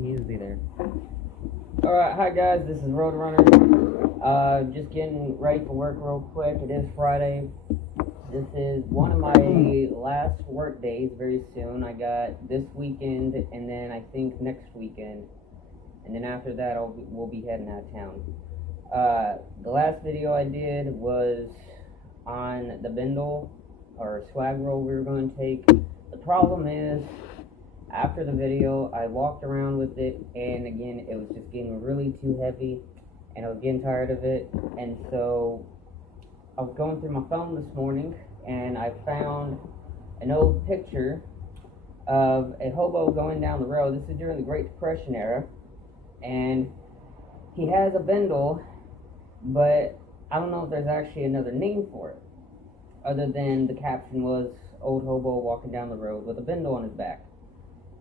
Easy there. Alright, hi guys, this is Roadrunner. Just getting ready for work real quick. It is Friday. This is one of my last work days very soon. I got this weekend and then I think next weekend. And then after that we'll be heading out of town. The last video I did was on the bindle or swag roll we were going to take. The problem is, after the video, I walked around with it, and again, it was just getting really too heavy, and I was getting tired of it, and so I was going through my phone this morning, and I found an old picture of a hobo going down the road. This is during the Great Depression era, and he has a bindle, but I don't know if there's actually another name for it, other than the caption was, "Old hobo walking down the road with a bindle on his back."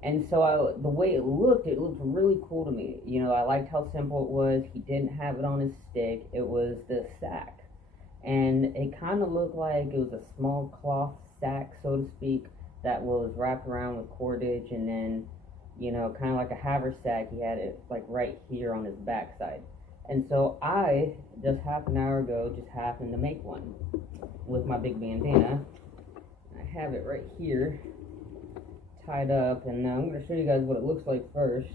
And so the way it looked really cool to me. You know, I liked how simple it was. He didn't have it on his stick. It was the sack. And it kind of looked like it was a small cloth sack, so to speak, that was wrapped around with cordage, and then, you know, kind of like a haversack, he had it like right here on his backside. And so I, just half an hour ago, just happened to make one with my big bandana. I have it right here, tied up, and now I'm going to show you guys what it looks like first.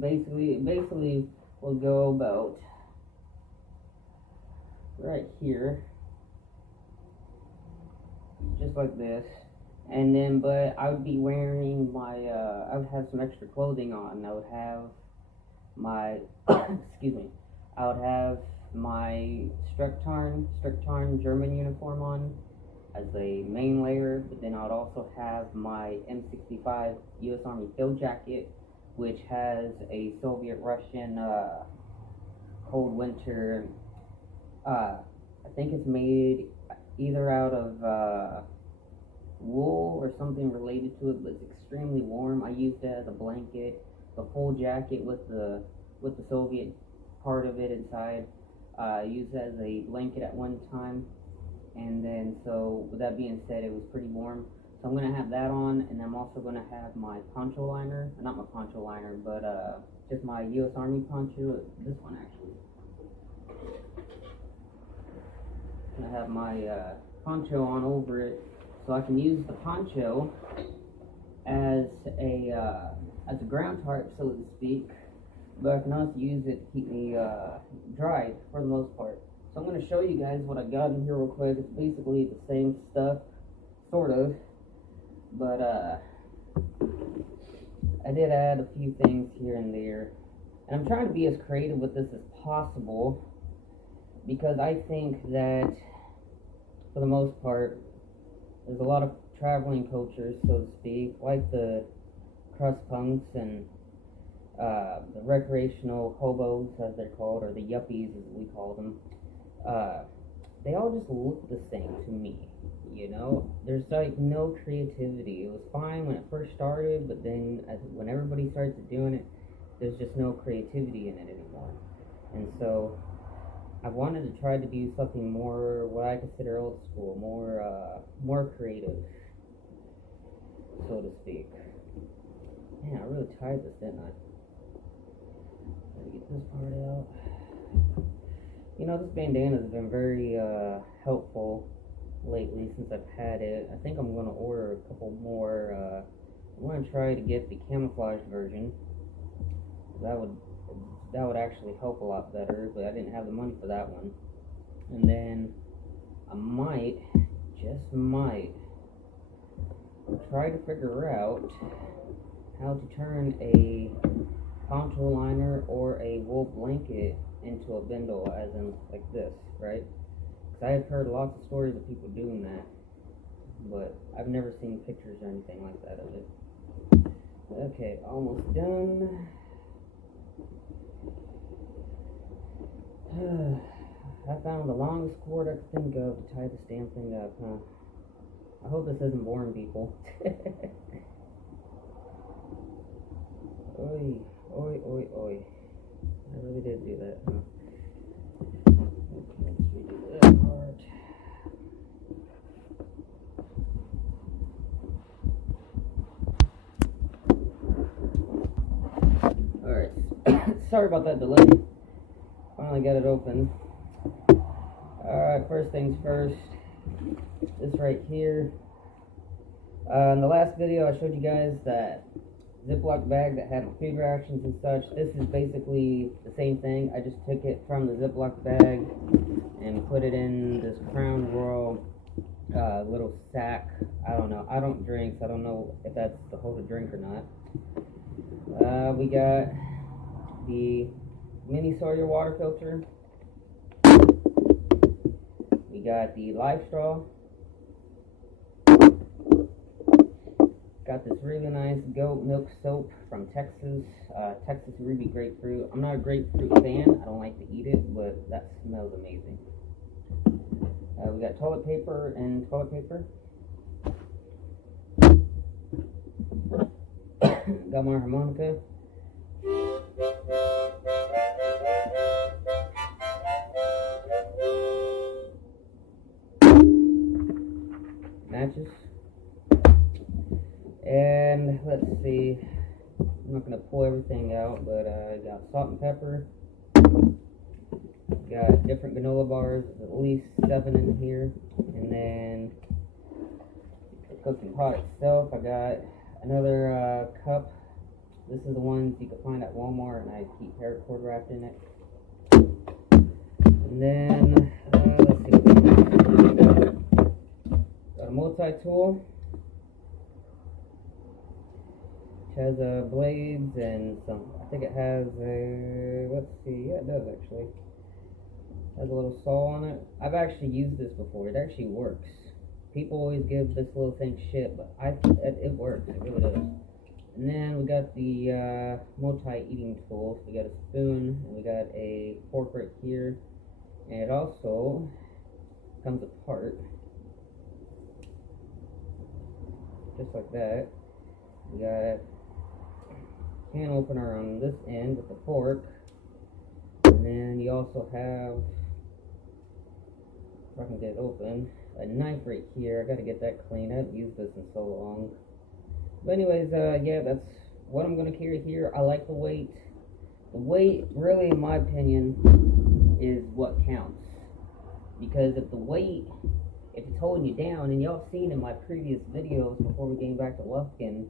Basically will go about right here, just like this. And then, but I would be wearing my, I would have some extra clothing on. I would have my, excuse me, I would have my Stricktarn German uniform on as a main layer, but then I would also have my M65 U.S. Army field jacket, which has a Soviet-Russian cold winter, I think it's made either out of wool or something related to it, but it's extremely warm. I used it as a blanket, the full jacket with the Soviet part of it inside. I used it as a blanket at one time, and then, so with that being said, it was pretty warm. So I'm going to have that on, and I'm also going to have my poncho liner, not my poncho liner, but just my U.S. Army poncho, this one actually. I'm going to have my poncho on over it, so I can use the poncho as a ground tarp, so to speak, but I can also use it to keep me dry for the most part. So I'm going to show you guys what I got in here real quick. It's basically the same stuff, sort of, but I did add a few things here and there, and I'm trying to be as creative with this as possible, because I think that for the most part there's a lot of traveling cultures, so to speak, like the crust punks and the recreational hobos, as they're called, or the yuppies as we call them. They all just look the same to me, you know? There's like no creativity. It was fine when it first started, but then when everybody starts doing it, there's just no creativity in it anymore. And so I wanted to try to do something more, what I consider old school, more creative, so to speak. Man, I really tied this, didn't I? Gotta get this part out. You know, this bandana has been very helpful lately since I've had it. I think I'm going to order a couple more. I'm going to try to get the camouflage version. That would actually help a lot better, but I didn't have the money for that one. And then I might, just might, try to figure out how to turn a poncho liner or a wool blanket into a bindle, as in like this, right? Because I have heard lots of stories of people doing that, but I've never seen pictures or anything like that of it. Okay, almost done. I found the longest cord I could think of to tie this damn thing up, huh? I hope this isn't boring people. Oi, oi, oi, oi. I really did do that, huh? Okay, let's redo that part. Sorry about that delay. Finally got it open. Alright, first things first. This right here. In the last video I showed you guys that Ziploc bag that had food rations and such. This is basically the same thing. I just took it from the Ziploc bag and put it in this Crown Royal little sack. I don't know. I don't drink, so I don't know if that's to hold a drink or not. We got the mini Sawyer water filter. We got the live straw. Got this really nice goat milk soap from Texas, Texas Ruby Grapefruit. I'm not a grapefruit fan. I don't like to eat it, but that smells amazing. We got toilet paper and toilet paper. Got my harmonica. Matches. And let's see, I'm not going to pull everything out, but I got salt and pepper. Got different granola bars, at least 7 in here. And then the cooking pot itself, I got another cup. This is the ones you can find at Walmart, and I keep paracord wrapped in it. And then, let's see, got a multi-tool. Has blades and some, I think it has a, let's see, yeah, it does actually. Has a little saw on it. I've actually used this before. It actually works. People always give this little thing shit, but it works. It really does. And then we got the multi-eating tool. So we got a spoon, and we got a fork right here. And it also comes apart. Just like that. We got can opener on this end with the fork, and then you also have, if I can get it open, a knife right here. I gotta get that clean. I haven't used this in so long. But anyways, yeah, that's what I'm gonna carry here. I like the weight. The weight, really, in my opinion, is what counts. Because if the weight, if it's holding you down, and y'all seen in my previous videos before we came back to Lufkin,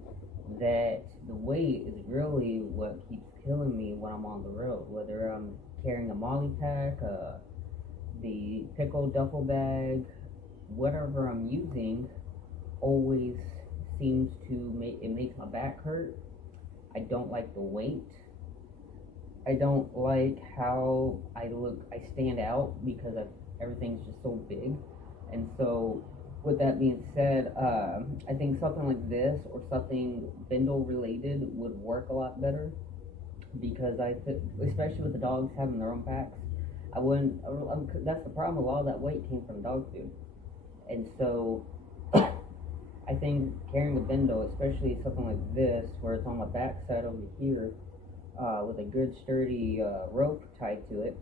that the weight is really what keeps killing me when I'm on the road. Whether I'm carrying a molly pack, the pickle duffel bag, whatever I'm using, always seems to makes my back hurt. I don't like the weight. I don't like how I look. I stand out because everything's just so big, and so. With that being said, I think something like this or something bindle related would work a lot better, because especially with the dogs having their own packs, that's the problem. A lot of that weight came from dog food, and so I think carrying a bindle, especially something like this where it's on my backside over here, with a good sturdy rope tied to it,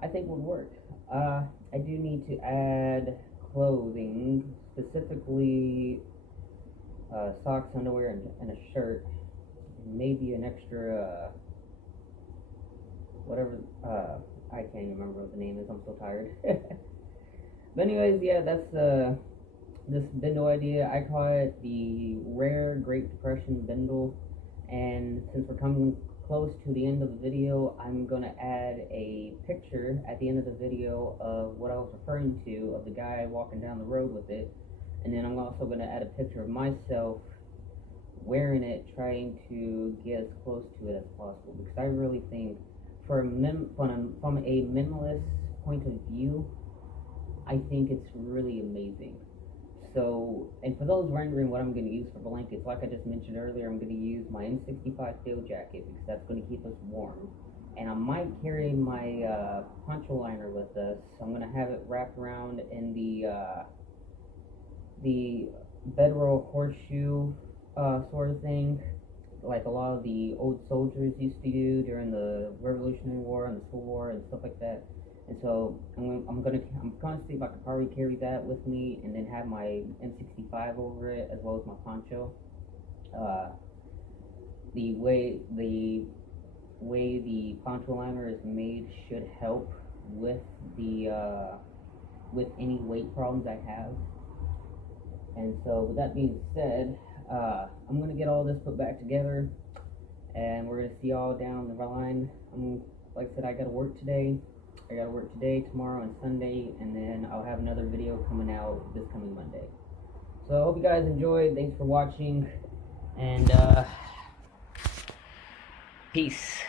I think would work. I do need to add clothing, specifically socks, underwear, and a shirt, and maybe an extra whatever, I can't even remember what the name is, I'm so tired. But anyways, yeah, that's this bindle idea. I call it the Rare Great Depression Bindle, and since we're coming close to the end of the video, I'm going to add a picture at the end of the video of what I was referring to, of the guy walking down the road with it, and then I'm also going to add a picture of myself wearing it, trying to get as close to it as possible, because I really think from a minimalist point of view, I think it's really amazing. So, and for those wondering what I'm going to use for blankets, like I just mentioned earlier, I'm going to use my N65 field jacket, because that's going to keep us warm. And I might carry my poncho liner with us. I'm going to have it wrapped around in the bedroll horseshoe sort of thing, like a lot of the old soldiers used to do during the Revolutionary War and the Civil War and stuff like that. And so I'm gonna see if I can probably carry that with me, and then have my N65 over it, as well as my poncho. The way the poncho liner is made should help with the with any weight problems I have. And so with that being said, I'm gonna get all this put back together, and we're gonna see y'all down the line. Like I said, I gotta work today. I gotta work today, tomorrow, and Sunday, and then I'll have another video coming out this coming Monday. So I hope you guys enjoyed. Thanks for watching, and peace.